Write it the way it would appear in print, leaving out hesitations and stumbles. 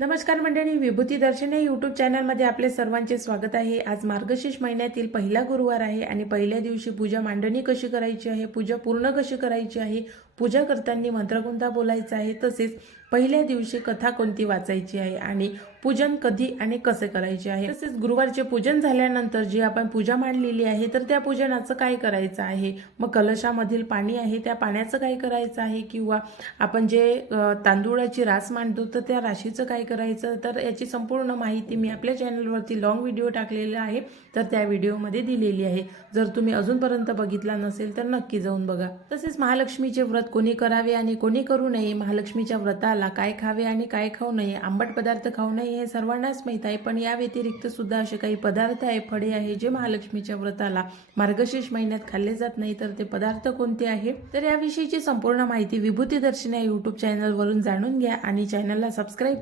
नमस्कार मंडळी, विभूती दर्शन या यूट्यूब चॅनलमध्ये आपले सर्वांचे स्वागत आहे। आज मार्गशीर्ष महिन्यातील पहिला गुरुवार आहे आणि पहिल्या दिवशी पूजा मांडणी कशी करायची आहे, पूजा पूर्ण कशी करायची आहे, पूजा करताना मंत्र कोणता बोलायचा आहे, तसेच पहिल्या दिवशी कथा कोणती वाचायची आहे आणि पूजन कधी आणि कसे करायचे आहे, तसेच गुरुवारचे पूजन झाल्यानंतर जी आपण पूजा मांडलेली आहे तर त्या पूजनाचं काय करायचं आहे, मग कलशामधील पाणी आहे त्या पाण्याचं काय करायचं आहे, किंवा आपण जे तांदूळाची रास मांडतो तर त्या राशीचं काय करायचं, तर याची संपूर्ण माहिती मी आपल्या चॅनलवरती लॉंग व्हिडिओ टाकलेला आहे, तर त्या व्हिडिओमध्ये दिलेली आहे। जर तुम्ही अजूनपर्यंत बघितला नसेल तर नक्की जाऊन बघा। तसेच महालक्ष्मीचे व्रत कोणी करावे आणि कोणी करू नये, महालक्ष्मीच्या व्रताला काय खावे आणि काय खाऊ नये, आंबट पदार्थ खाऊ नये हे सर्वांनाच माहीत आहे, पण या व्यतिरिक्त सुद्धा असे काही पदार्थ आहे, फळे आहे जे महालक्ष्मीच्या व्रताला मार्गशीर्ष महिन्यात खाल्ले जात नाही, तर ते पदार्थ कोणते आहे, तर याविषयीची संपूर्ण माहिती विभूती दर्शन या यूट्यूब चॅनलवरून जाणून घ्या आणि चॅनलला सबस्क्राईब